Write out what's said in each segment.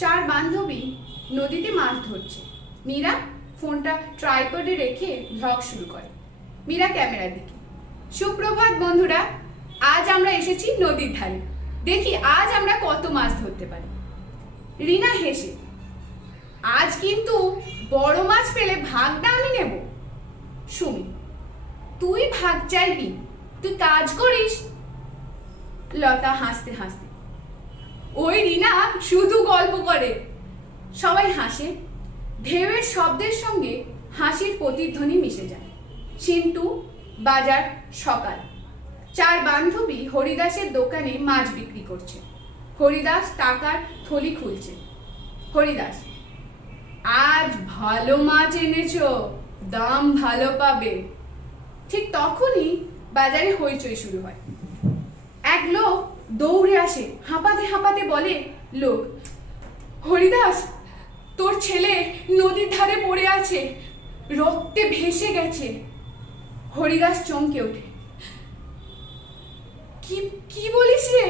চার বান্ধবী নদীতে মাছ ধরছে। মীরা ফোনটা ট্রাইপডে রেখে ভ্লগ শুরু করে। মীরা ক্যামেরার দিকে। সুপ্রভাত বন্ধুরা, আজ আমরা এসেছি নদীর ধারে, দেখি আজ আমরা কত মাছ ধরতে পারি। রিনা হেসে, আজ কিন্তু বড় মাছ পেলে ভাগটা আমি নেব। সুমি, তুই ভাগ চাইবি? তুই কাজ করিস। লতা হাসতে হাসতে, ওই রিনা শুধু গল্প করে। সবাই হাসে। ঢেউয়ের শব্দের সঙ্গে হাসির প্রতিধ্বনি মিশে যায়। চিন্টু বাজার সকাল। চার বান্ধবী হরিদাসের দোকানে মাছ বিক্রি করছে। হরিদাস টাকার থলি খুলছে। হরিদাস, আজ ভালো মাছ এনেছো, দাম ভালো পাবে। ঠিক তখনই বাজারে হইচই শুরু হয়। এক লোক দৌড়ে আসে, হাঁপাতে হাঁপাতে বলে, লোক, হরিদাস, তোর ছেলে নদীর ধারে পড়ে আছে, রক্তে ভেসে গেছে। হরিদাস চমকে ওঠে, কি বলিস রে?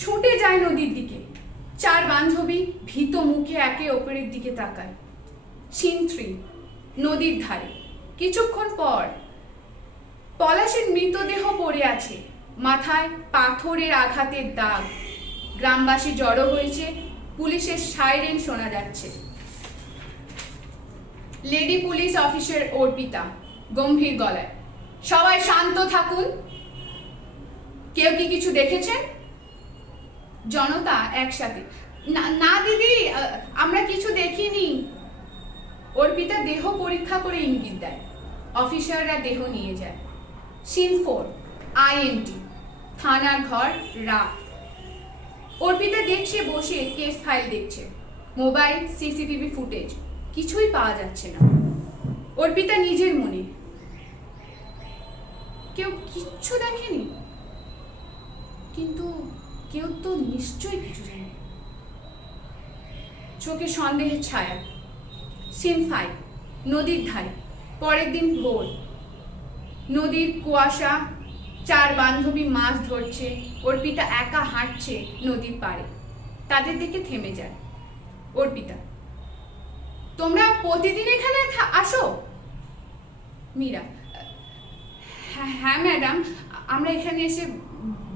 ছুটে যায় নদীর দিকে। চার বান্ধবী ভীত মুখে একে অপরের দিকে তাকায়। সিন 3, নদীর ধারে। কিছুক্ষণ পর পলাশের মৃতদেহ পড়ে আছে, মাথায় পাথরের আঘাতের দাগ। গ্রামবাসী জড়ো হয়েছে, পুলিশের সাইরেন শোনা যাচ্ছে। লেডি পুলিশ অফিসার অর্পিতা গম্ভীর গলায়, সবাই শান্ত থাকুন। কেউ কি কিছু দেখেছেন? জনতা একসাথে, না দিদি, আমরা কিছু দেখিনি। অর্পিতা দেহ পরীক্ষা করে ইঙ্গিত দেয়। অফিসাররা দেহ নিয়ে যায়। সিন 4, INT, থানার ঘর, রাত। অর্পিতা দেখছে বসে কেস ফাইল দেখছে। মোবাইল, সিসিটিভি ফুটেজ, কিছুই পাওয়া যাচ্ছে না। অর্পিতা নিজের মনে, কেউ কিচ্ছু দেখেনি, কিন্তু কেউ তো নিশ্চয়ই কিছু জানে। চোখে সন্দেহের ছায়া। সিন 5, নদীর ধারে। পরের দিন ভোর। নদীর কুয়াশা। চার বান্ধবী মাছ ধরছে। অর্পিতা একা হাঁটছে নদীর পাড়ে। তাদের দিকে থেমে যায়। অর্পিতা, তোমরা প্রতিদিন এখানে আসো? মীরা, হ্যাঁ ম্যাডাম, আমরা এখানে এসে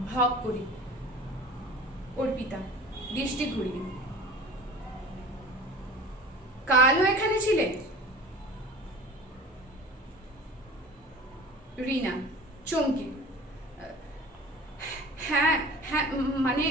ভ্লগ করি। অর্পিতা দৃষ্টি ঘুরিয়ে, কালও এখানে ছিলে? রিনা চমকে, হ্যাঁ, মানে